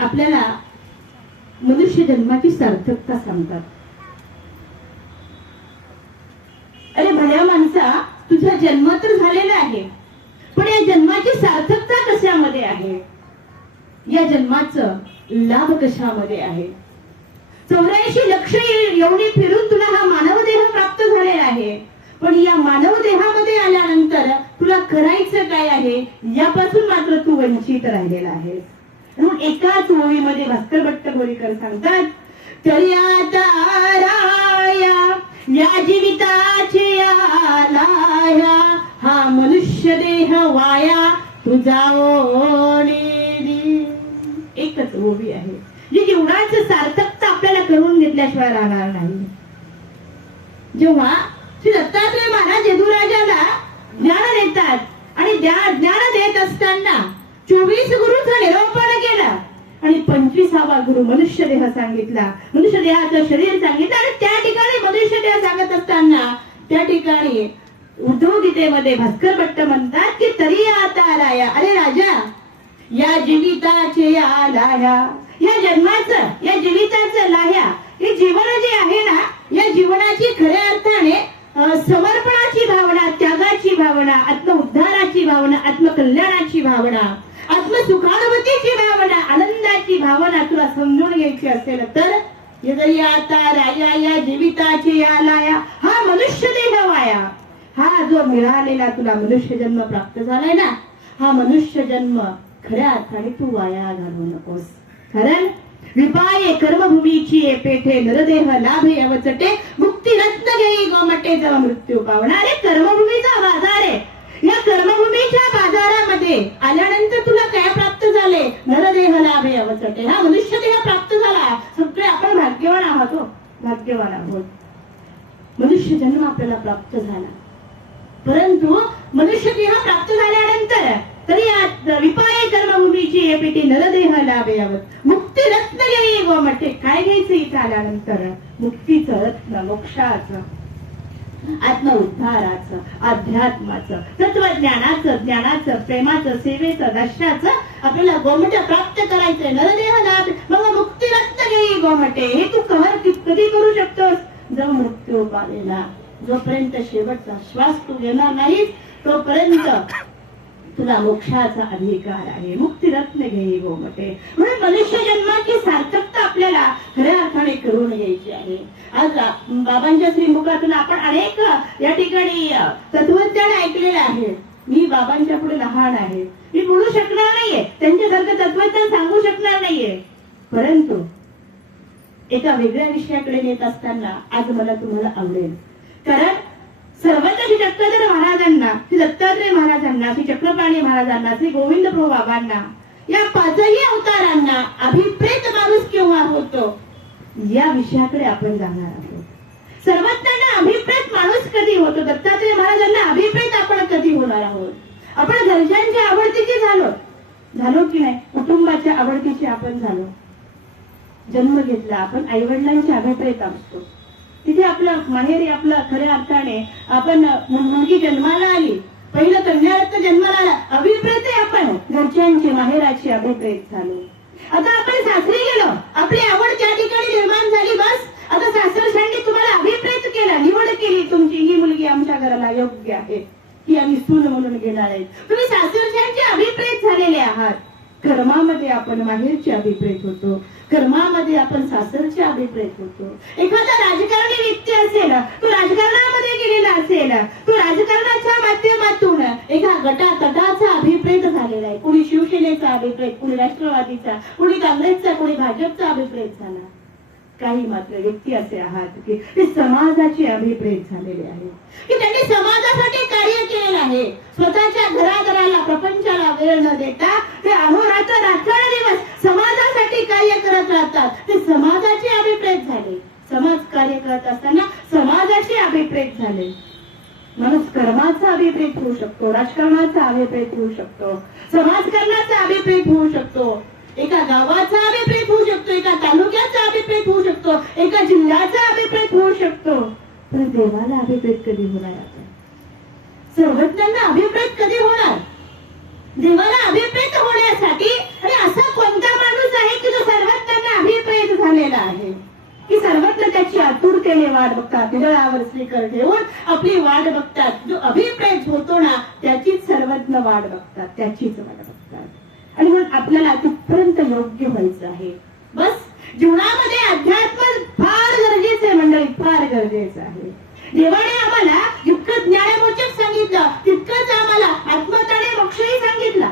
आपल्याला मनुष्य जन्माची सार्थकता सांगतात. अरे भल्या माणसा तुझा जन्म तर झालेला आहे पण या जन्माची सार्थकता कशामध्ये आहे? या जन्माचं लाभ कशामध्ये आहे? चौऱ्याऐंशी लक्ष एवढी फिरून तुला हा मानव देह प्राप्त झालेला आहे पण या मानव देहामध्ये आल्यानंतर तुला करायचं काय आहे यापासून मात्र तू वंचित राहिलेला आहे म्हणून एकाच ओळीमध्ये भास्कर भट्ट गोळीकर सांगतात तरी आता राया या जीविताचे आलाया हा मनुष्य देह वाया तुझा एकच ओवी आहे. जी जीवनाच सार्थकता आपल्याला करून घेतल्याशिवाय राहणार नाही. जेव्हा श्री दत्तात्रय महाराज यदुराजाला ज्ञान देतात आणि ज्ञान देत असताना चोवीस गुरुचा निरोप पंचवीसावा गुरु मनुष्य देह सांगितला. मनुष्य देहाचं शरीर सांगितलं आणि त्या ठिकाणी मनुष्य देह सांगत असताना त्या ठिकाणी उद्धव गीतेमध्ये भास्कर भट्ट म्हणतात की तरी आता राया. अरे राजा या जीविताचे या लाया या जन्माचं या जीविताचं लाह्या. हे जीवन जे आहे ना या जीवनाची खऱ्या अर्थाने समर्पणाची भावना त्यागाची भावना आत्मउद्धाराची भावना आत्मकल्याणाची भावना. आत्मसुखानुभूतीची भावना आनंदाची भावना तुला समजून घ्यायची असेल तर यदि आता राजा या जीविताची या लाया हा मनुष्य देह वाया. हा जो मिळालेला तुला मनुष्य जन्म प्राप्त झालाय ना हा मनुष्य जन्म खऱ्या अर्थाने तू वाया घालवू नकोस. कारण विपाये कर्मभूमीची पेठे नरदेह लाभ यावचटे मुक्ती रत्न घेई गोमटे जेव्हा मृत्यू पावणारे कर्मभूमीचा बाजार आहे. या कर्मभूमीच्या बाजारामध्ये आल्यानंतर तुला काय प्राप्त झाले? नरदेह लाभ यावचटे हा मनुष्य देह प्राप्त झाला. सगळे आपण भाग्यवान आहोत हो. भाग्यवान आहोत. मनुष्य जन्म आपल्याला प्राप्त झाला. परंतु मनुष्य देह प्राप्त झाल्यानंतर तरी आत विपाये कर्मभूमीची ये पेटी नरदेह लाभे यावत मुक्ती रत्न घेई गोमटे काय घ्यायचं इथं आल्यानंतर? मुक्तीचं रत्न मोक्षाचं. आत्मउद्धाराचं अध्यात्माचं तत्वज्ञानाचं ज्ञानाचं प्रेमाचं सेवेचं दर्शाचं आपल्याला गोमट प्राप्त करायचंय. नरदेह लाभ मग मुक्ती रत्न घेई गोमटे. हे तू कव्हर कधी करू शकतोस? जो मृत्यू पालेला जोपर्यंत शेवटचा श्वास तू घेणार नाहीस तोपर्यंत तुला मोक्षाचा अधिकार आहे. मुक्तिरत्न घे घेई गोमटे म्हणून मनुष्य जन्माची सार्थकता आपल्याला खऱ्या अर्थाने करून घ्यायची आहे. आज बाबांच्या श्रीमुखातून आपण अनेक या ठिकाणी तत्वज्ञान ऐकलेलं आहे. मी बाबांच्या पुढे लहान आहे. मी बोलू शकणार नाहीये. त्यांच्यासारखं तत्वज्ञान सांगू शकणार नाहीये. परंतु एका वेगळ्या विषयाकडे नेत असताना आज मला तुम्हाला आवडेल. कारण सर्वज्ञ श्री चक्रधर महाराजांना श्री दत्तात्रय महाराजांना श्री चक्रपाणी महाराजांना श्री गोविंद प्रभू बाबांना या पाचही अवतारांना अभिप्रेत माणूस केव्हा होतो? या विषयाकडे आपण जाणार आहोत. सर्वज्ञांना अभिप्रेत माणूस कधी होतो? दत्तात्रय महाराजांना अभिप्रेत आपण कधी होणार आहोत? आपण घरच्यांच्या आवडतीचे झालो. झालो की नाही? कुटुंबाच्या आवडतीचे आपण झालो. जन्म घेतला आपण आई वडिलांच्या अभिप्रेत असतो. तिथे आपलं माहेरी आपलं खऱ्या अर्थाने आपण मुलगी जन्माला आली. पहिलं कन्यारत्न जन्माला आला. अभिप्रेत आहे आपण घरच्यांची माहेराची अभिप्रेत झालो. आता आपण सासरी गेलो. आपली आवड त्या ठिकाणी निर्माण झाली बस. आता सासरशांनी तुम्हाला अभिप्रेत केला निवड केली तुमची. ही मुलगी आमच्या घराला योग्य आहे. ती आम्ही सून म्हणून घेणार आहे. तुम्ही सासरशांचे अभिप्रेत झालेले आहात. कर्मामध्ये आपण माहेरचे अभिप्रेत होतो. कर्मामध्ये आपण सासरचे अभिप्रेत होतो. एखादा राजकारणी व्यक्ती असेल तो राजकारणामध्ये गेलेला असेल तो राजकारणाच्या माध्यमातून एका गटा तटाचा अभिप्रेत झालेला आहे. कुणी शिवसेनेचा अभिप्रेत कुणी राष्ट्रवादीचा कुणी काँग्रेसचा कुणी भाजपचा अभिप्रेत झाला. काही मात्र व्यक्ती असे आहात की ते समाजाचे अभिप्रेत झालेले आहे की त्यांनी समाजासाठी कार्य केलेलं आहे. स्वतःच्या घराघराला प्रपंचाला वेळ न देता ते अहोरात्र रात्र दिवस समाजासाठी कार्य करत राहतात ते समाजाचे अभिप्रेत झाले समाज कार्य करत असताना समाजाचे अभिप्रेत झाले माणूस कर्माचा अभिप्रेत होऊ शकतो ठेवू होऊ शकतो समाजकारणाचा अभिप्रेत होऊ शकतो एका गावाचा अभिप्रेत होऊ शकतो एका तालुक्याचा अभिप्रेत होऊ शकतो एका जिल्ह्याचा अभिप्रेत होऊ शकतो पण देवाला अभिप्रेत कधी होणार आपण सर्वज्ञांना अभिप्रेत कधी होणार देवाला अभिप्रेत होण्यासाठी आणि असा कोणता माणूस आहे की जो वाट बघतात निळावर श्रीकर घेऊन आपली वाट बघतात जो अभिप्रेत होतो ना त्याचीच सर्वज्ञ वाट बघतात त्याचीच वाट बघतात आणि म्हणून आपल्याला तिथपर्यंत योग्य व्हायचं आहे बस जीवनामध्ये अध्यात्म फार गरजेचं आहे मंडळी फार गरजेचं आहे. देवाने आम्हाला जितकं ज्ञानमोचक सांगितलं तितकंच आम्हाला आत्मताने मोक्षही सांगितला.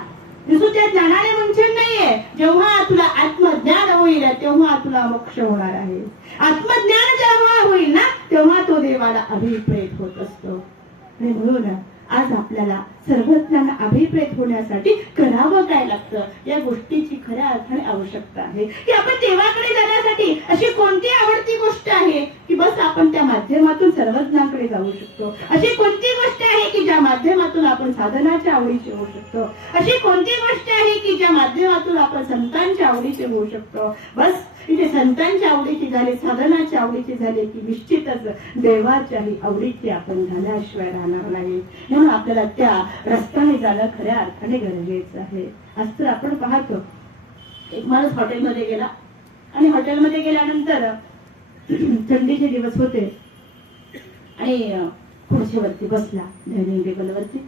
दिसू त्या ज्ञानाने वंचन नाहीये. जेव्हा तुला आत्मज्ञान होईल तेव्हा तुला मोक्ष होणार आहे. आत्मज्ञान जेव्हा होईल ना तेव्हा तो देवाला अभिप्रेत होत असतो. आणि म्हणून आज आपल्याला सर्वज्ञांना अभिप्रेत होण्यासाठी करावं काय लागतं? या गोष्टीची खऱ्या अर्थाने आवश्यकता आहे. की आपण देवाकडे जाण्यासाठी अशी कोणती आवडती गोष्ट आहे? की बस आपण त्या माध्यमातून सर्वज्ञांकडे जाऊ शकतो. अशी कोणती गोष्ट आहे की ज्या माध्यमातून आपण साधनाच्या आवडीचे होऊ शकतो? अशी कोणती गोष्ट आहे की ज्या माध्यमातून आपण संतांच्या आवडीचे होऊ शकतो? बस इथे संतांच्या आवडीची झाली साधनाच्या आवडीची झाली की निश्चितच देवाच्याही आवडीची आपण झाल्याशिवाय राहणार नाही. म्हणून आपल्याला त्या रस्त्याने जाणं खऱ्या अर्थाने गरजेचं आहे. असं तर आपण पाहतो. एक माणूस हॉटेलमध्ये गेला. आणि हॉटेलमध्ये गेल्यानंतर थंडीचे दिवस होते. आणि खुर्चीवरती बसला डायनिंग टेबलवरती.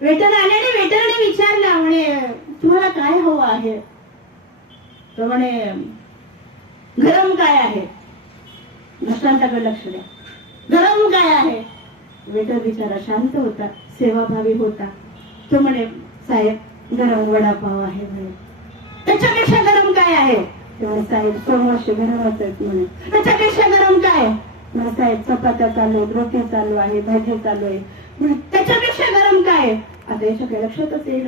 वेटर आल्याने वेटरने विचारला म्हणे तुम्हाला काय हवं आहे? तर म्हणे गरम काय आहे? दृष्टांताकडे लक्ष द्या. गरम काय आहे? वेटर बिचारा शांत होता सेवाभावी होता. तो म्हणे साहेब गरम वडापाव आहे म्हणे. त्याच्यापेक्षा गरम काय आहे? तेव्हा साहेब सोमवारशे गरम असत म्हणे. त्याच्यापेक्षा गरम काय? मग साहेब चपात्या चालू आहेत रोटी चालू आहे भाजी चालू आहे. त्याच्यापेक्षा गरम काय? आहे? आता याच्या लक्षातच येईल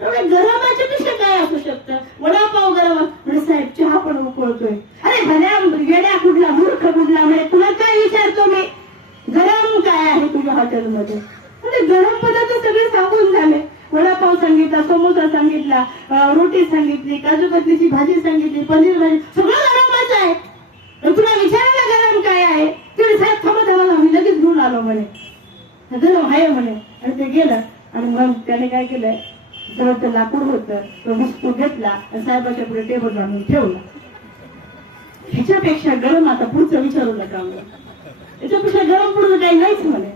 गरमाच्या पेक्षा काय असू शकतं. वडापाव गरम म्हणजे साहेब चहा पण उकळतोय. अरे भल्या गेल्या कुठला मूर्ख कुठला? म्हणजे तुला काय विचारतो मी? गरम काय आहे तुझ्या हॉटेलमध्ये? म्हणजे गरम पदार्थ सगळे सांगून झाले. वडापाव सांगितला समोसा सांगितला रोटी सांगितली काजू कतलीची भाजी सांगितली पनीर भाजी सगळं गरमच आहे. तर तुला विचारायला गरम काय आहे? तुम्ही साहेब थांबत थांबा मी लगेच घेऊन आलो म्हणे. गरम आहे म्हणे. आणि ते गेलं. आणि मग त्याने काय केलंय? जवळ लाकूड होतं तो वस्तू घेतला आणि साहेबाच्या पुढे टेबल आणून ठेवला. हिच्यापेक्षा गरम आता पुढचं विचारू नका हो. मला याच्यापेक्षा गरम पुढचं काही नाहीच म्हणे.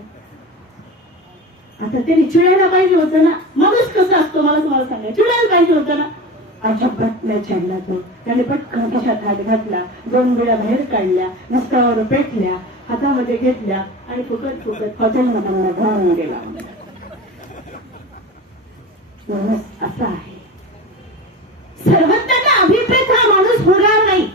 आता त्याने चिडायला पाहिजे होतं ना. मगच कसं असतो मला तुम्हाला सांगा चिडायला पाहिजे होतं ना. अजिबात नाही चिडला तो. त्याने पटकन खिशात हात घातला दोन बिड्या बाहेर काढल्या नसकावर पेटल्या हातामध्ये घेतल्या आणि फुकट फुकट हॉटेलमध्ये घेऊन गेला. माणूस असा आहे. सर्वज्ञाचा अभिप्रेत हा माणूस होणार नाही.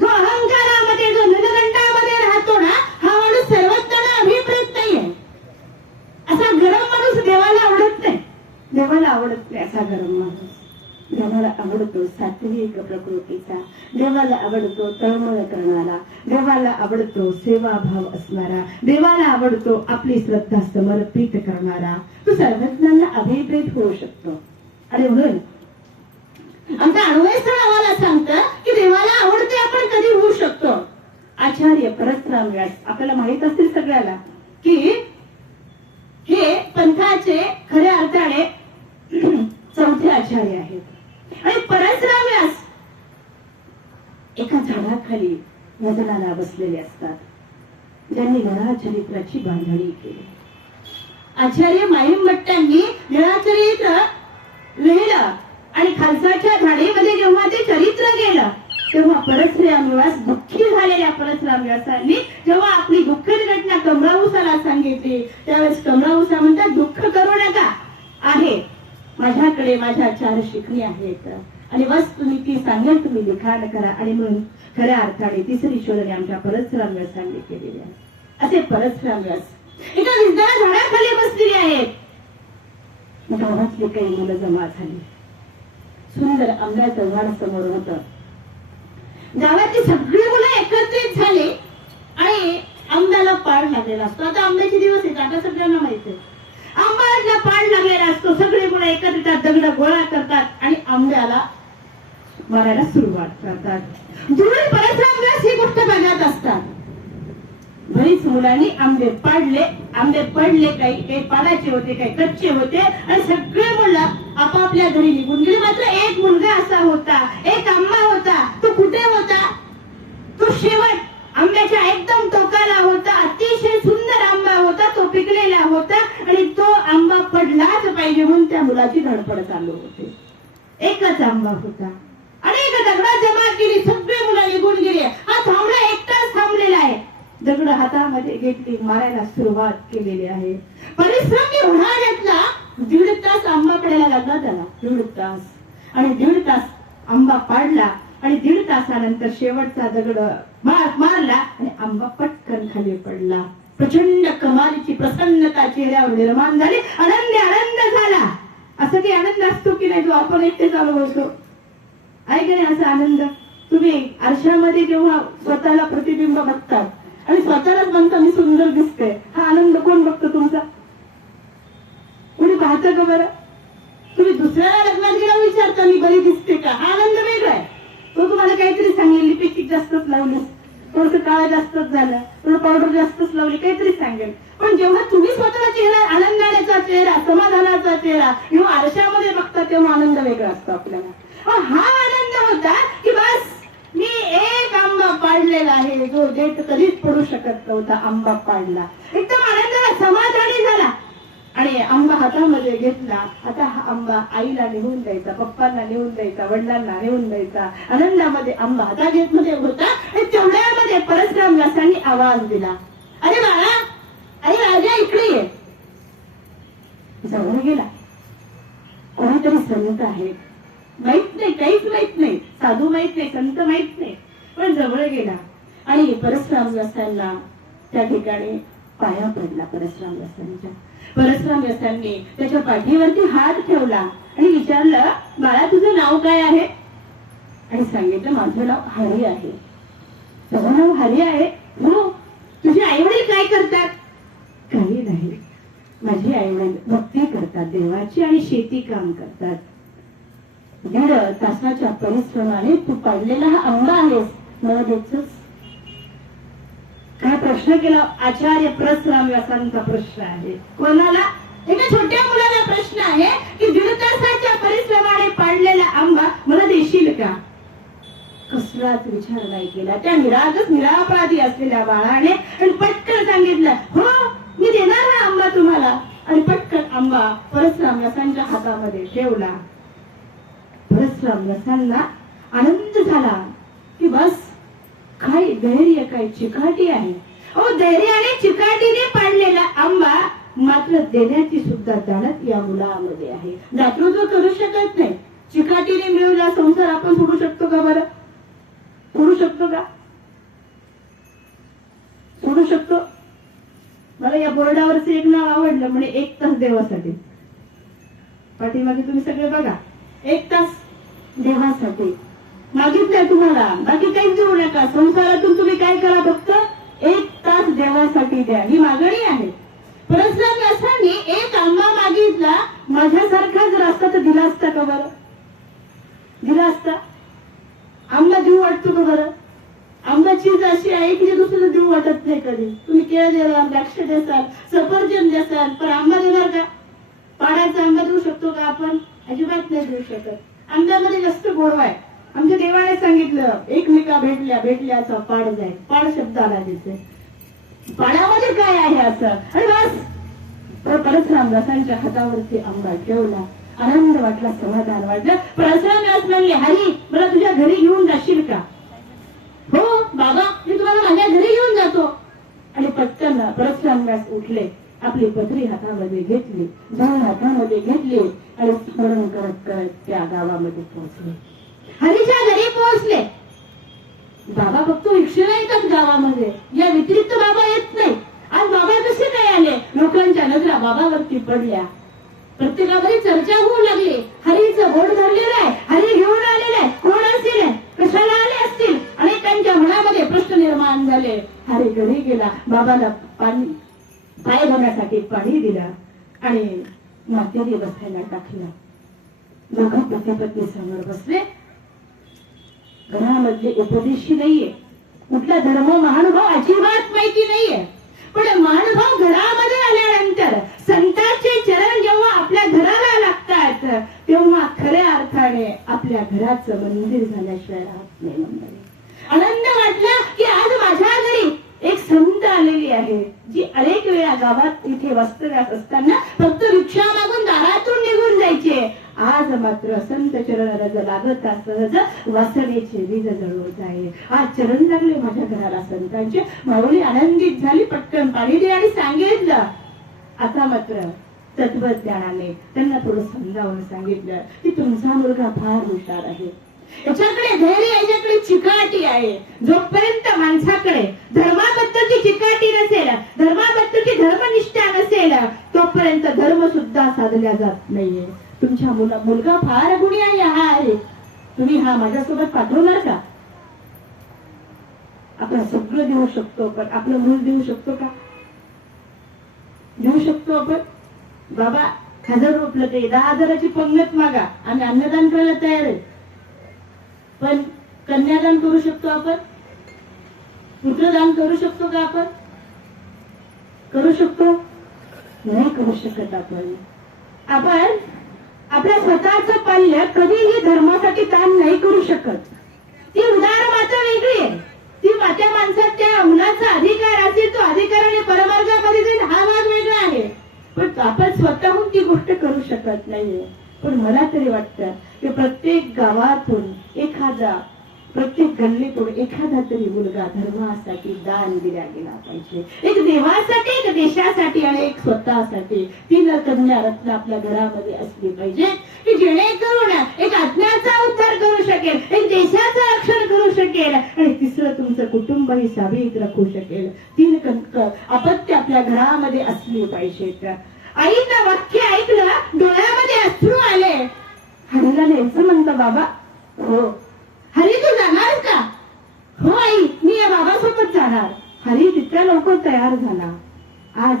जो अहंकारामध्ये जो निर्गंडामध्ये राहतो ना हा माणूस सर्वज्ञाला अभिप्रेत नाहीये. असा गरम माणूस देवाला आवडत नाही. देवाला आवडत नाही असा गरम माणूस. देवाला आवडतो सात्विक प्रकृतीचा देवाला आवडतो तळमळ करणारा देवाला आवडतो सेवाभाव असणारा देवाला आवडतो आपली श्रद्धा समर्पित करणारा. तो सर्वज्ञांना अभिप्रेत होऊ शकतो. अरे म्हणून आमचा अण्वयस्थळ आम्हाला सांगतं की देवाला आवडते आपण कधी होऊ शकतो. आचार्य परसराम व्यास आपल्याला माहीत असतील सगळ्याला की हे पंथाचे खऱ्या अर्थाने चौथे आचार्य आहेत. आणि परसराम व्यास एका झाडाखाली वजनाला बसलेले असतात. ज्यांनी चरित्राची बांधणी केली. आचार्य माहिम भट्टांनी लिहिलं आणि खालसाच्या झाडीमध्ये जेव्हा ते चरित्र गेलं तेव्हा परशुराम व्यास दुःखी झालेल्या परशुराम व्यासांनी जेव्हा आपली दुःखद घटना कमळाऊसाला सांगितली त्यावेळेस कमळाऊसा म्हणतात दुःख करू नका. आहे. माझ्याकडे माझ्या चार शिकणी आहेत. आणि बस तुम्ही ती तुम्ही लिखाण करा आणि म्हणून खऱ्या अर्थाने तिसरी शोधने आमच्या परशुराम व्यासांनी केलेली आहे. असे परशुराम व्यास एका विद्या झाडाखाली बसलेली आहेत. गावातली काही मुलं जमा झाली. सुंदर आंब्याचं झाड समोर होत. गावातली सगळी मुलं एकत्रित झाली आणि आंब्याला पाड लागलेला असतो. आता आंब्याचे दिवस आहेत आता सगळ्यांना माहिती आहे. आंब्याला पाड लागलेला असतो. सगळी मुलं एकत्रित दगड गोळा करतात मारायला सुरुवात करतात. दुरून परिसरात ही गोष्ट बघत असतात. बरीच मुलांनी आंबे पाडले आंबे पडले काही काही पाडायचे होते काही कच्चे होते आणि सगळे मुलं आपापल्या घरी निघून गेले. मात्र एक मुलगा असा होता एक आंबा होता तो कुठे होता? तो शेवट आंब्याच्या एकदम टोकाला होता अतिशय सुंदर आंबा होता तो पिकलेला होता आणि तो आंबा पडलाच पाहिजे म्हणून त्या मुलाची धडपड चालू होते. एकच आंबा होता. अनेक दगडा जमा केली सगळे मुलं निघून गेली हा थांबला एकटाच थांबलेला आहे. दगड हातामध्ये घेतली मारायला सुरुवात केलेली आहे. परिश्रम एवढा घेतला दीड तास आंबा पडायला लागला त्याला दीड तास. आणि दीड तास आंबा पाडला आणि दीड तासानंतर शेवटचा दगड मार मारला आणि आंबा पटकन खाली पडला. प्रचंड कमालीची प्रसन्नता चेहऱ्यावर निर्माण झाली. आनंद आनंद झाला. असं काही आनंद असतो की नाही जो आपण एकटे चालू होतो आहे की नाही असा आनंद? तुम्ही आरशामध्ये जेव्हा स्वतःला प्रतिबिंब बघतात आणि स्वतःलाच म्हणता मी सुंदर दिसते. हा आनंद कोण बघतो तुमचा? कोणी पाहतं का बरं? तुम्ही दुसऱ्याला लग्नात गेला विचारता मी बरी दिसते का? हा आनंद वेगळा आहे. तो तुम्हाला काहीतरी सांगेल लिपस्टिक जास्तच लावली थोडस काळा जास्तच झालं. थोडं पावडर जास्तच लावली. काहीतरी सांगेल. पण जेव्हा तुम्ही स्वतःला चेहरा आनंदाचा चेहरा समाधानाचा चेहरा किंवा आरशामध्ये बघता तेव्हा आनंद वेगळा असतो आपल्याला. हा आनंद होता की बस मी एक आंबा पाडलेला आहे जो देत कधीच पडू शकत नव्हता आंबा पाडला. एकदम आनंदाला समाधानी झाला. आणि आंबा हातामध्ये घेतला. आता हा आंबा आईला नेऊन द्यायचा पप्पांना नेऊन द्यायचा वडिलांना नेऊन द्यायचा. आनंदामध्ये आंबा हाता घेत मध्ये होता आणि तेवढ्यामध्ये परशुराम व्यासांनी आवाज दिला. अरे बाळा अरे राजा इकडे ये. जवळ गेला. कोणीतरी संत आहे. माहीत नाही काहीच माहीत नाही. साधू माहीत नाही संत माहीत नाही. पण जवळ गेला आणि परशुराम व्यासांना त्या ठिकाणी पाया पडला परशुराम व्यासांच्या परशुराम व्यासांनी त्याच्या पाठीवरती हात ठेवला आणि विचारलं बाळा तुझं नाव काय आहे? आणि सांगितलं माझं नाव हरी आहे. तुझं नाव हरी आहे? हो. तुझे आई वडील काय करतात? काही नाही. माझी आई वडील भक्ती करतात देवाची आणि शेती काम करतात. दीड तासाच्या परिश्रमाने तू पाडलेला हा आंबा आहेस. मला द्यायचंच काय प्रश्न केला? आचार्य परशुराम व्यासांचा प्रश्न आहे. कोणाला? एका छोट्या मुलाला प्रश्न आहे की दीड तासाच्या परिश्रमाने पाडलेला आंबा मला देशील का? कसलाच विचार नाही केला. त्या निरागच निरापराधी असलेल्या बाळाने आणि पटकन सांगितलं हो मी देणार हा आंबा तुम्हाला. आणि पटकन आंबा परसराम व्यासांच्या हातामध्ये ठेवला. परशुराम व्यासांना आनंद झाला की बस काय धैर्य काय चिकाटी आहे. ओ धैर्याने चिकाटीने पाडलेला आंबा मात्र देण्याची सुद्धा जाणत या मुलामध्ये आहे. दातृत्व करू शकत नाही. चिकाटीने मिळवला संसार आपण सोडू शकतो का बरं? सोडू शकतो का? सोडू शकतो. मला या बोर्डावरचं एक नाव आवडलं म्हणजे एक तास देवासाठी. पाठीमागे तुम्ही सगळे बघा. एक तास देवासाठी. मागितलंय तुम्हाला. बाकी काहीच देऊ नका. संसारातून तुम्ही काय करा फक्त एक तास देवासाठी द्या. ही मागणी आहे. परशुराम व्यासांनी एक आंबा मागितला. माझ्यासारखा जर असता तर दिला असता का बरं? दिला असता. आंबा देऊ वाटतो का बरं? आंबा चीज अशी आहे की जे दुसरं देऊ वाटत नाही कधी. तुम्ही केळ देणार द्राक्ष देसाल सफरचंद देसाल पण आंबा देणार का? पाडाचा आंबा देऊ शकतो का आपण? अजिबात नाही देऊ शकत. आमच्यामध्ये जास्त गोडवा आहे. आमच्या देवाने सांगितलं एकमेका भेटल्या भेटल्या असं पाड जाय. पाड शब्द आला तिथे पाण्यामध्ये काय आहे असं? आणि बस! परत रामदासांच्या हातावरती आंबा ठेवला. आनंद वाटला समाधान वाटलं. परशुराम व्यास म्हणले हरी मला तुझ्या घरी घेऊन जाशील का? हो बाबा मी तुम्हाला माझ्या घरी घेऊन जातो. आणि पटकन परशुराम व्यास उठले. आपली पत्री हातामध्ये घेतली झाड हातामध्ये घेतली आणि स्मरण करत करत त्या गावामध्ये पोहोचले. हरीच्या घरी पोहोचले. बाबा फक्त रिक्षेला येतात गावामध्ये. या व्यतिरिक्त बाबा येत नाही. आज बाबा कसे काय आले? लोकांच्या नजरा बाबावरती पडल्या. प्रत्येकामध्ये चर्चा होऊ लागली. हरीचं बोट धरलेलं आहे. हरी घेऊन आलेलं आहे. कोण असेल कशाला आले असतील? आणि त्यांच्या मनामध्ये प्रश्न निर्माण झाले. हरी घरी गेला. बाबाला पाणी पाय धुण्यासाठी पाणी दिलं आणि मातेरी बसायला टाकलं. दोघं पती पत्नी समोर बसले. घरामधले उपदेशी नाहीये. कुठला धर्म महानुभाव अजिबात माहिती नाहीये. पण महानुभाव घरामध्ये आल्यानंतर संतांचे चरण जेव्हा आपल्या घराला लागतात तेव्हा खऱ्या अर्थाने आपल्या घराचं मंदिर झाल्याशिवाय राहत नाही मंडळी. आनंद वाटला की आज माझ्या आलेली आहे. जी अनेक वेळा गावात इथे वास्तव्यात असताना फक्त रिक्षा मागून दारातून निघून जायचे. आज मात्र संत चरणाला लागता सहज वासनेचे वीज जळवत आहे आज चरण लागले माझ्या घराला संतांचे. माऊली आनंदित झाली पटकन पाणी दे आणि सांगितलं. आता मात्र तत्वज्ञानाने त्यांना थोडं समजावून सांगितलं की तुमचा मुलगा फार हुशार आहे. याच्याकडे धैर्य याच्याकडे चिकाटी आहे. जोपर्यंत माणसाकडे धर्माबद्दलची चिकाटी नसेल धर्माबद्दलची धर्मनिष्ठा नसेल तोपर्यंत धर्म सुद्धा साधल्या जात नाहीये. तुमच्या मुला मुलगा फार गुणी आहे हा आहे. तुम्ही हा माझ्यासोबत पाठवणार का? आपण सगळं देऊ शकतो पण आपलं मूल देऊ शकतो का? देऊ शकतो आपण. बाबा हजार रुपये ते. दहा हजाराची पंगत मागा. आम्ही अन्नदान करायला तयार आहे. पण कन्यादान करू शकतो आपण? पुत्रदान करू शकतो का आपण? करू शकतो? नाही करू शकत आपण. आपण आपल्या स्वतःच पाल्य कधीही धर्मासाठी काम नाही करू शकत. ती उदाहरण मात्र वेगळी आहे. ती माझ्या माणसात त्या मुलाचा अधिकार असेल तो अधिकाराने परमार्गामध्ये जाईल हा भाग वेगळा आहे. पण आपण स्वतःहून ती गोष्ट करू शकत नाहीये. पण मला तरी वाटतं की प्रत्येक गावातून एखादा प्रत्येक गल्लीतून एखादा तरी मुलगा धर्मासाठी दान दिला गेला पाहिजे. एक देवासाठी एक देशासाठी आणि एक स्वतःसाठी तीन कन्या रत्न आपल्या घरामध्ये असली पाहिजे की जेणेकरून एक आज्ञाचा उद्धार करू शकेल एक देशाचं रक्षण करू शकेल आणि तिसरं तुमचं कुटुंबही सावीत राखू शकेल. तीन कंक अपत्य आपल्या घरामध्ये असली पाहिजेत. आईचं वाक्य ऐकलं डोळ्यामध्ये अश्रू आले. हरीला न्यायचं म्हणतं बाबा हो. हरी तू जाणार का? हो आई मी या बाबासोबत जाणार. हरी तितक्या लवकर तयार झाला. आज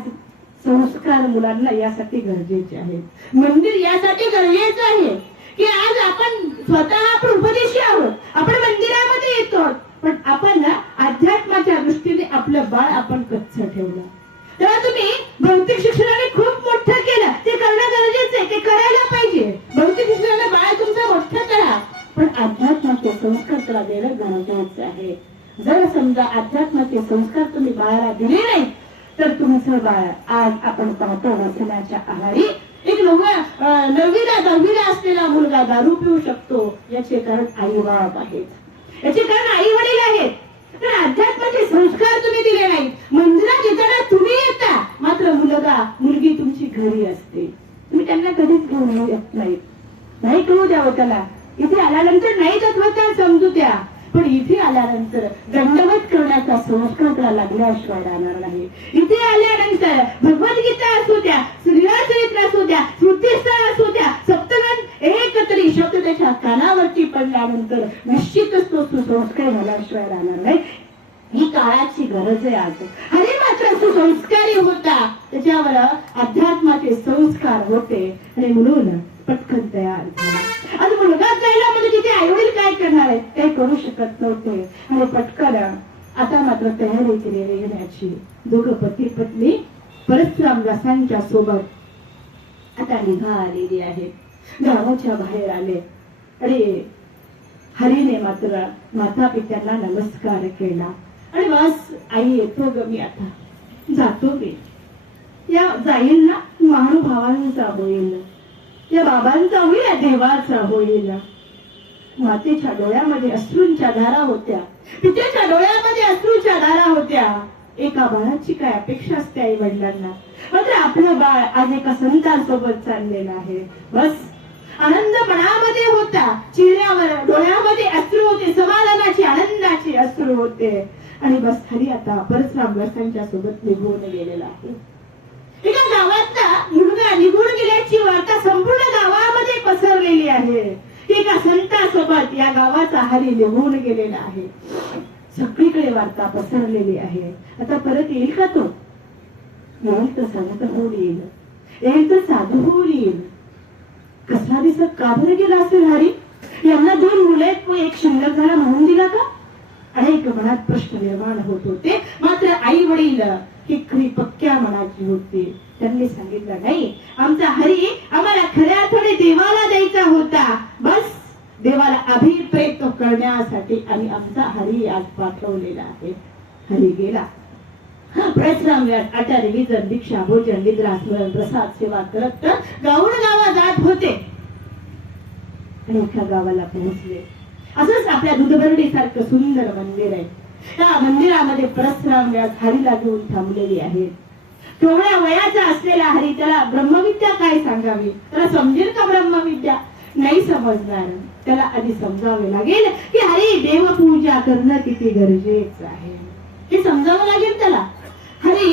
संस्कार मुलांना यासाठी गरजेचे आहेत. मंदिर यासाठी गरजेचं आहे. की आज आपण स्वतः आपण उपदेशी आहोत. आपण मंदिरामध्ये येतो पण आपण ना अध्यात्माच्या दृष्टीने आपलं बाळ आपण कच्च ठेवलं. तेव्हा तुम्ही भौतिक शिक्षणाने खूप मोठं केलं. ते करणं गरजेचं आहे ते करायला पाहिजे. भौतिक शिक्षणाने बाळ तुमचं मोठं करा. पण अध्यात्माचे संस्कार तुला देणं गरजेचं आहे. जर समजा अध्यात्माचे संस्कार तुम्ही बाळाला दिले नाही तर तुमचं बाळ आज आपण पाहतो व्यसनाच्या आहारी. एक नवव्या नवीला नववीला दहावीला असलेला मुलगा दारू पिऊ शकतो. याचे कारण आई बाप आहेत. याचे कारण आई वडील आहेत. तर अध्यात्म अध्यात्माचे संस्कार तुम्ही दिले नाही मंदिरात येताना तुम्ही येता. मात्र मुलगा मुलगी तुमची घरी असते. तुम्ही त्यांना कधीच घेऊन येत नाही. नाही कळू द्यावं त्याला. इथे आल्यानंतर नाही तत्वज्ञान समजू द्या. पण इथे आल्यानंतर दंडवत करण्याचा संस्कार त्याला लागल्याशिवाय राहणार नाही. इथे आल्यानंतर भगवद्गीता असू द्या श्रीराचरित्र असू द्या स्मृतीस्थळ असू द्या सप्तगण एकतरी शब्द त्याच्या कानावरती पडल्यानंतर निश्चितच तो सुसंस्कार झाल्याशिवाय राहणार नाही. ही काळाची गरज आहे आज. अरे मात्र संस्कारी होता. त्याच्यावर अध्यात्माचे संस्कार होते. आणि म्हणून पटकन तयार झाला. मुलगा जायला म्हणजे तिथे आई वडील काय करणार आहेत? काही करू शकत नव्हते. आणि पटकन आता मात्र तयारी केली येण्याची दोघं पती पत्नी परशुराम दासांच्या सोबत आता निघा आलेली आहे गावाच्या बाहेर आले. अरे हरीने मात्र माता पित्यांना नमस्कार केला. आणि बस आई येतो ग मी आता. जातो मी. या जाईल ना महानुभावांचा होईल. या बाबांचा होईल या देवाचा होईल. मातेच्या डोळ्यामध्ये अश्रूंच्या धारा होत्या. पित्याच्या डोळ्यामध्ये अश्रूच्या धारा होत्या. एका बाळाची काय अपेक्षा असते आई वडिलांना? मात्र आपलं बाळ आज एका संतांसोबत चाललेलं आहे. बस. आनंद मनामध्ये होता. चेहऱ्यावर डोळ्यामध्ये अश्रू होते. समाधानाचे आनंदाचे अश्रू होते. आणि बस हरी आता परशुराम व्यासांच्या सोबत निघून गेलेला आहे. एका गावातला मुलगा निघून गेल्याची वार्ता संपूर्ण गावामध्ये पसरलेली आहे. एका संतासोबत या गावाचा हरी निघून गेलेला आहे. सगळीकडे वार्ता पसरलेली आहे. आता परत येईल का तो? येईल तर संत होऊन येईल. येईल तर साधू होऊन येईल. कसला दिसत? का बरं गेला असेल हरी? यांना दोन मुलं आहेत. एक शिल्लक झाला म्हणून दिला का? अनेक मनात प्रश्न निर्माण होत होते मात्र आई वडील ही खरी पक्क्या मनाची होती त्यांनी सांगितलं नाही आमचा हरी आम्हाला खऱ्या अर्थाने देवाला द्यायचा होता बस देवाला अभिप्रेत करण्यासाठी आम्ही आमचा हरी आज पाठवलेला आहे हरी गेला प्रश्राम आचार्य विजन दीक्षा भोजन निद्रा स्मरण प्रसाद सेवा करत तर गावून गावा जात होते आणि एका गावाला पोहोचले असंच आपल्या दुधबर्डी सारखं सुंदर मंदिर आहे. त्या मंदिरामध्ये परशुराम व्यास हरीला घेऊन थांबलेली आहे थोड्या वयाचा असलेला हरी त्याला ब्रह्मविद्या काय सांगावी? त्याला समजेल का ब्रह्मविद्या? नाही समजणार. त्याला आधी समजावे लागेल की हरी देवपूजा करणं किती गरजेचं आहे. हे समजावं लागेल त्याला. हरी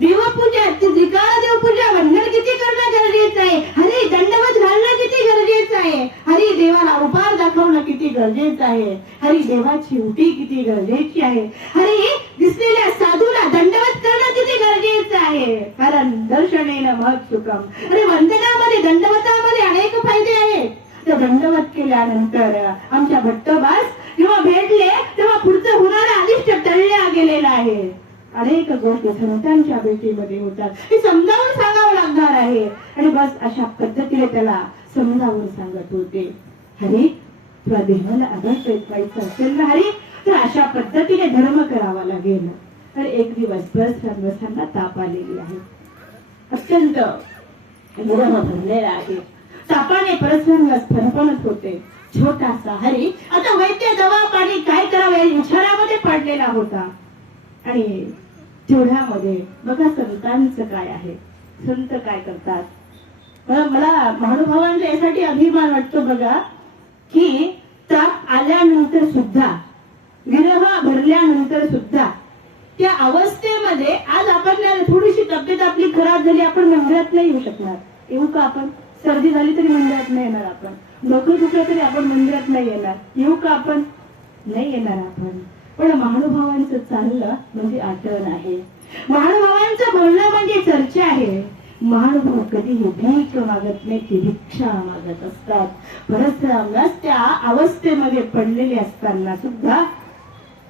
देवपूजा देवपूजा वंदन किती करणं गरजेचं आहे? हरी दंडवत घालणं गरजेचं आहे. हरी देवाला उपार दाखवणं किती गरजेचं आहे. हरी देवाची उटी किती गरजेची आहे. हरी दिसलेल्या साधूला दंडवत करणं किती गरजेचं आहे. कारण दर्शनेनं महत् सुखम. अरे वंदनामध्ये दंडवतामध्ये अनेक फायदे आहेत. तर दंडवत केल्यानंतर आमच्या भट्टबास जेव्हा भेटले तेव्हा पुढचं होणारा अनिष्ट टळल्या गेलेला आहे. अनेक गोष्टी संतांच्या भेटीमध्ये होतात. हे समजावून सांगावं लागणार आहे. आणि बस अशा पद्धतीने त्याला समजावून सांगत होते. हरी तुला देवाला आदर असेल ना हरी तर अशा पद्धतीने धर्म करावा लागेल. तर एक दिवस परस्परांना ताप आलेली आहे. अत्यंत विरह भरलेला आहे. तापाने परस्परांगास फरफणत होते? छोटासा हरी आता वैद्य दवा पाणी काय करावे? या विचारामध्ये पडलेला होता. आणि तेवढ्यामध्ये बघा संतांचं काय आहे. संत काय करतात? मला महानुभावांना यासाठी अभिमान वाटतो बघा की ताप आल्यानंतर सुद्धा विरह भरल्यानंतर सुद्धा त्या अवस्थेमध्ये आज आपल्याला थोडीशी तब्येत आपली खराब झाली आपण मंदिरात नाही येऊ शकणार. येऊ का आपण? सर्दी झाली तरी मंदिरात नाही येणार आपण. डोकं दुखलं तरी आपण मंदिरात नाही येणार. येऊ का आपण? नाही येणार आपण. पण महानुभावांचं चाललं म्हणजे आठवण आहे. महानुभावांचं बोलणं म्हणजे चर्चा आहे. महानुभव कधीही भीक मागत नाही ती भिक्षा मागत असतात. परस्परांनाच त्या अवस्थेमध्ये पडलेले असताना सुद्धा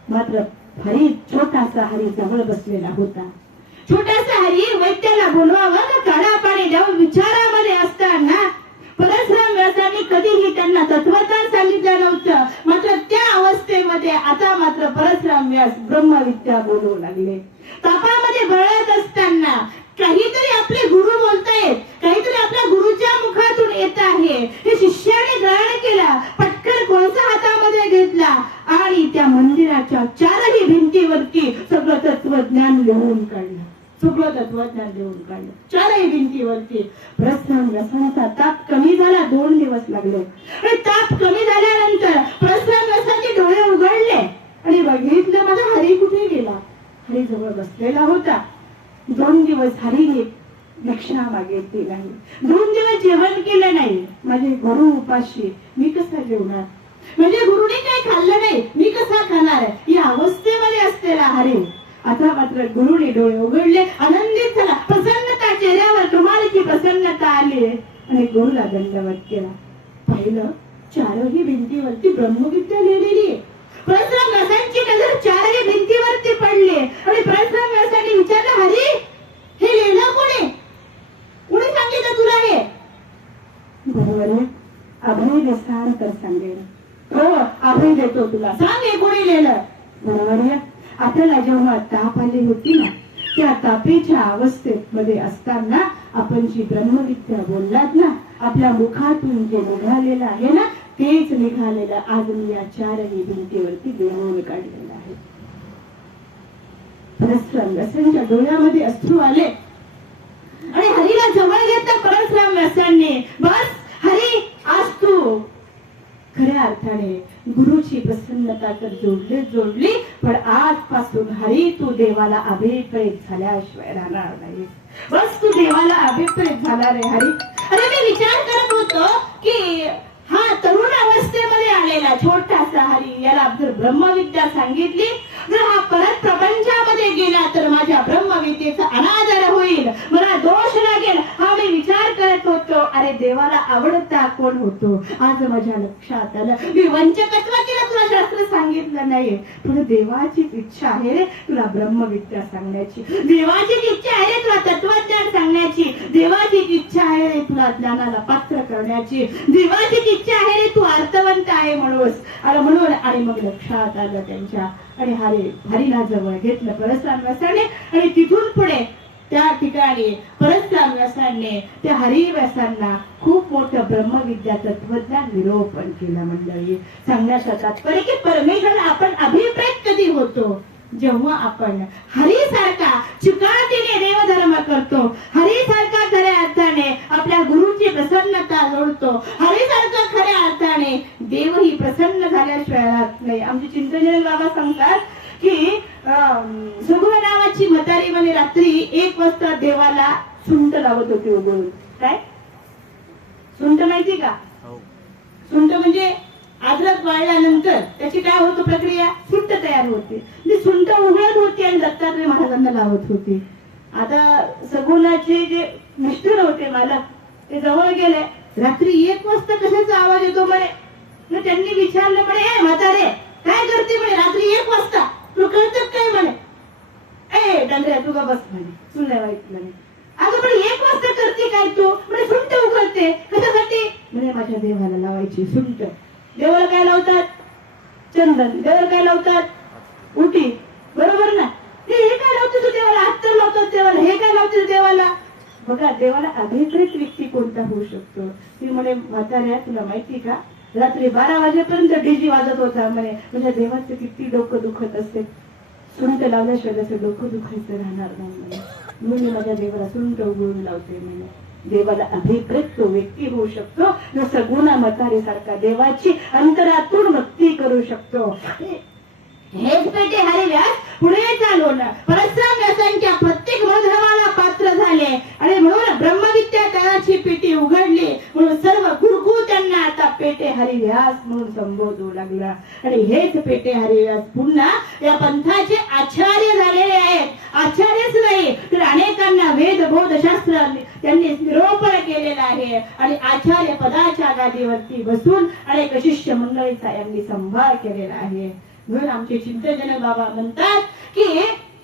मात्र हरी छोटासा हरी जवळ बसलेला होता. छोटासा हरी वैद्याला बोलवावं काढा पाणी द्यावं विचारामध्ये असताना परशुराम व्यासांनी कधीही त्यांना तत्वज्ञान सांगितलं नव्हतं. मात्र त्या अवस्थेमध्ये आता मात्र परशुराम व्यास ब्रह्मविद्या बोलवू लागले. तापामध्ये बळत असताना काहीतरी आपले गुरु बोलतायत काहीतरी आपल्या गुरुच्या मुखातून येत आहे. हे शिष्याने ग्रहण केला पटकन कोणता हातामध्ये घेतला आणि त्या मंदिराच्या चारही भिंतीवरती सगळं तत्वज्ञान लिहून काढलं. सगळं तत्वज्ञान लिहून काढलं. चारही भिंतीवरती. प्रसन्न व्यसनाचा ताप कमी झाला दोन दिवस लागले. आणि ताप कमी झाल्यानंतर प्रसन्न व्यसाचे डोळे उघडले. आणि बघितलं माझा हरी कुठे गेला? हरी जवळ बसलेला होता. दोन दिवस हरिने भिक्षा मागितली नाही दोन दिवस जेवण केलं नाही. माझे गुरु उपाशी मी कसा जेवणार? म्हणजे गुरुने काही खाल्लं नाही मी कसा खाणार? या अवस्थेमध्ये असलेला हरी. आता मात्र गुरुने डोळे उघडले आनंदित झाला. प्रसन्नता चेहऱ्यावर कमालीची प्रसन्नता आली. आणि गुरुला दंडवत केला. पाहिलं चारही भिंतीवरती ब्रह्मविद्या लिहिलेली आहे. परशुराम व्यासांची नजर चारही भिंतीवरती पडली. आणि परशुराम व्यासांनी विचारलं हरी हे लिहिलं कोणी? कोणी सांगितलं तुला हे? बरोबर अभय विस्तार तर सांगेल. हो अभय देतो तुला. सांग हे कोणी लिहिलं? बरोबर आपल्याला जेव्हा ताप आली होती ना त्या तापेच्या अवस्थेमध्ये असताना आपण जी ब्रह्मविद्या बोललात ना आपल्या मुखातून जे निघालेलं आहे ना तेच निघालेलं आज मी या चारही भिंतीवरती लिहून काढलेलं आहे. परशुराम व्यासांच्या डोळ्यामध्ये अश्रू आले. आणि हरीला जवळ घेतलं परशुराम व्यासांनी. बस हरी आज तू. खऱ्या अर्थाने गुरुची प्रसन्नता तर जोडली जोडली पण आजपासून हरी तू देवाला अभिप्रेत झाल्याशिवाय राहणार नाही बस तू देवाला अभिप्रेत झाला रे हरी. अरे मी विचार करत होतो की हा तरुण अवस्थेमध्ये आलेला छोटासा हरी याला जर ब्रह्मविद्या सांगितली जर हा परत प्रपंचामध्ये गेला तर माझ्या ब्रह्मविद्येचा अनादर होईल. मला दोष लागेल. हा मी विचार करत होतो. अरे देवाला आवडता कोण होतो? आज माझ्या लक्षात आलं. मी वंचकत्व केलं तुला शास्त्र सांगितलं नाहीये. पण देवाची इच्छा आहे रे तुला ब्रह्मविद्या सांगण्याची. देवाची इच्छा आहे रे तुला तत्वज्ञान सांगण्याची. देवाची इच्छा आहे रे तुला ज्ञानाला पात्र करण्याची. देवाचीच इच्छा आहे रे तू अर्थवंत आहे म्हणून आणि म्हणून आणि मग लक्षात आलं त्यांच्या. आणि हरे हरीला जवळ घेतलं परस्तान व्यासाने आणि तिथून पुढे त्या ठिकाणी परस्तान व्यासाने त्या हरी व्यासांना खूप मोठं ब्रह्मविद्या तत्वज्ञान निरोपण केलं मंडळी. सांगण्याचं तात्पर्य की परमेश्वर आपण अभिप्रेत कधी होतो? जेव्हा आपण हरीसारखा चुकाटीने देवधर्म करतो हरीसारखा खऱ्या अर्थाने आपल्या गुरुची प्रसन्नता जोडतो हरीसारखा खऱ्या अर्थाने देवही प्रसन्न झाल्याशिवाय राहत नाही. आमचे चिंतन बाबा सांगतात की सुगुण नावाची म्हातारी म्हणे रात्री एक वाजता देवाला सुंट लावत होती उघडून काय? सुंट माहिती का? सुंठ म्हणजे अद्रक वाळल्यानंतर त्याची काय होतो प्रक्रिया? सुंट तयार होते. ती सुंट उघडत होती आणि दत्तात्रय महाराजांना लावत होती. आता सगुणाचे जे मिस्टर होते मला ते जवळ गेले. रात्री एक वाजता कशाचा आवाज येतो म्हणे? मग त्यांनी विचारलं म्हणे ए म्हातारे काय करते म्हणे रात्री एक वाजता? तू कळत काय म्हणे? ए डांगऱ्या तू का बस म्हणे. तू नाही वाईट म्हणे. अगं पण एक वाजता करते काय तू? म्हणजे सुंट उघडते. कशासाठी? म्हणे माझ्या देवाला लावायची सुंट. देवाला काय लावतात? चंदन. देवाला काय लावतात? उटी. बरोबर ना? ते हे काय लावते तू देवाला? अत्तर लावतात देवाला. हे काय लावते देवाला? बघा देवाला अभिप्रेत व्यक्ती कोणता होऊ शकतो? ती म्हणे म्हाताऱ्या तुला माहिती का? रात्री बारा वाजेपर्यंत डीजी वाजत होता म्हणे. म्हणजे देवाचं किती डोकं दुखत असते. सुंट लावल्याशिवाय त्याचं डोकं दुखायचं राहणार नाही म्हणे. म्हणून मी माझ्या देवाला सुंट उघडून लावते म्हणे. देवाला अभिप्रेत तो व्यक्ती होऊ शकतो. सगुणा गुणा सारखा देवाची अंतरातून भक्ती करू शकतो. हेच पेटे हरव्यास पुढे चालवून परस्राम व्यासांच्या प्रत्येक मनधर्माला पात्र झाले. आणि म्हणून ब्रह्मविद्या त्याची पेटी उघडली. म्हणून सर्व गुरुकू त्यांना आता पेटे हरिव्यास म्हणून संबोधू लागला. आणि हेच पेटे हरिव्यास पुन्हा या पंथाचे आचार्य झालेले आहेत. आचार्यच नाही तर अनेकांना वेद बोध शास्त्र त्यांनी निरोपण केलेलं आहे. आणि आचार्य पदाच्या गादीवरती बसून अनेक शिष्य मंडळीचा यांनी संभाळ केलेला आहे. म्हणून आमचे चिंतजन बाबा म्हणतात की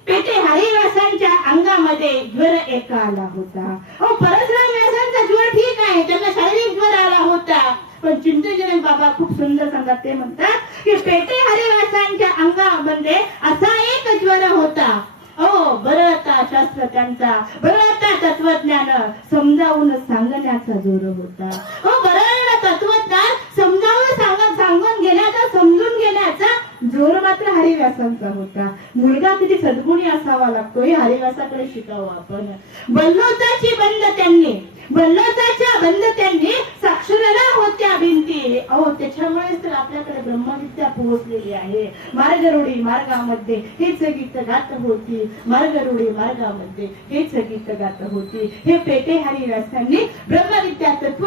पेटे हरिव्यासांच्या अंगामध्ये ज्वर एका आला होता. अहो परशुराम व्यासांचा ज्वर ठीक आहे त्यांना शारीरिक ज्वर आला होता. पण चिंतजन बाबा खूप सुंदर सांगतात ते म्हणतात की पेटे हरिवासांच्या अंगामध्ये असा एक ज्वर होता. अहो बरता शास्त्र त्यांचा बरता तत्वज्ञान समजावून सांगण्याचा जोर होता. हो बरं तत्वज्ञान समजावून सांगत सांगून घेण्याचा समजून घेण्याचा जोर मात्र हरिव्यासांचा होता. मुलगा किती सद्गुणी असावा लागतो हे हरिव्यासाकडे शिकावं आपण. बल्लोताची बंद त्यांनी बल्लोताच्या बंद त्यांनी साक्षरला होत्या भिंती. अहो त्याच्यामुळेच तर आपल्याकडे ब्रह्मविद्या पोहोचलेली आहे. मार्गरूढी मार्गामध्ये हेच गीत गात होती. मार्गरूढी मार्गामध्ये हेच गीत गात होती. हे पेटे हरिव्यासांनी ब्रह्मविद्या तत्व